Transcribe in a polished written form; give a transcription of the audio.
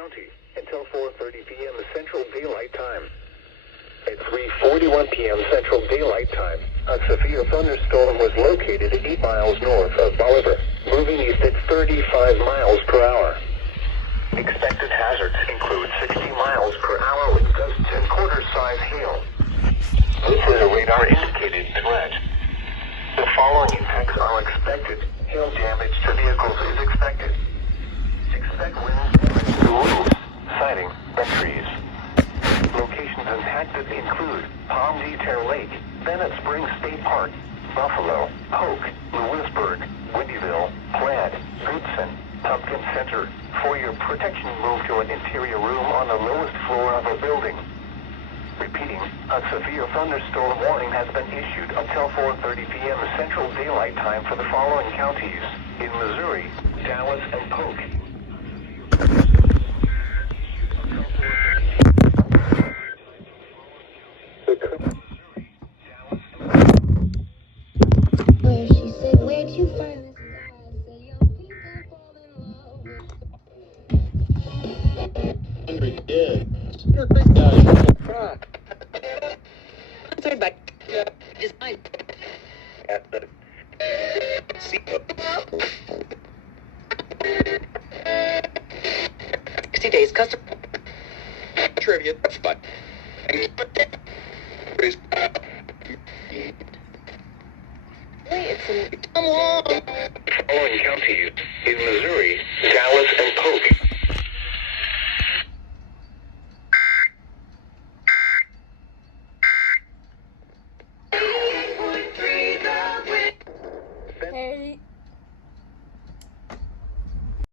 County until 4:30 p.m. Central Daylight Time. At 3:41 p.m. Central Daylight Time, a severe thunderstorm was located 8 miles north of Bolivar, moving east at 35 miles per hour. Expected hazards include 60 miles per hour wind gusts and quarter-size hail. This is a radar-indicated threat. The following impacts are expected. Hail damage to vehicles is expected. Expect wind damage to roofs, siding, and trees. Locations impacted include Palm Detail Lake, Bennett Springs State Park, Buffalo, Polk, Lewisburg, Windyville, Plaid, Goodson, Pumpkin Center. For your protection, move to an interior room on the lowest floor of a building. Repeating, a severe thunderstorm warning has been issued until 4:30 p.m. Central Daylight Time for the following counties in Missouri, Dallas, and Polk. She said, where'd you find this guy? I said, yo, people fall in love with... Yeah. You're a big guy. Third back. Is mine. See. 60 days custom trivia. But Following counties in Missouri, Dallas, and Polk.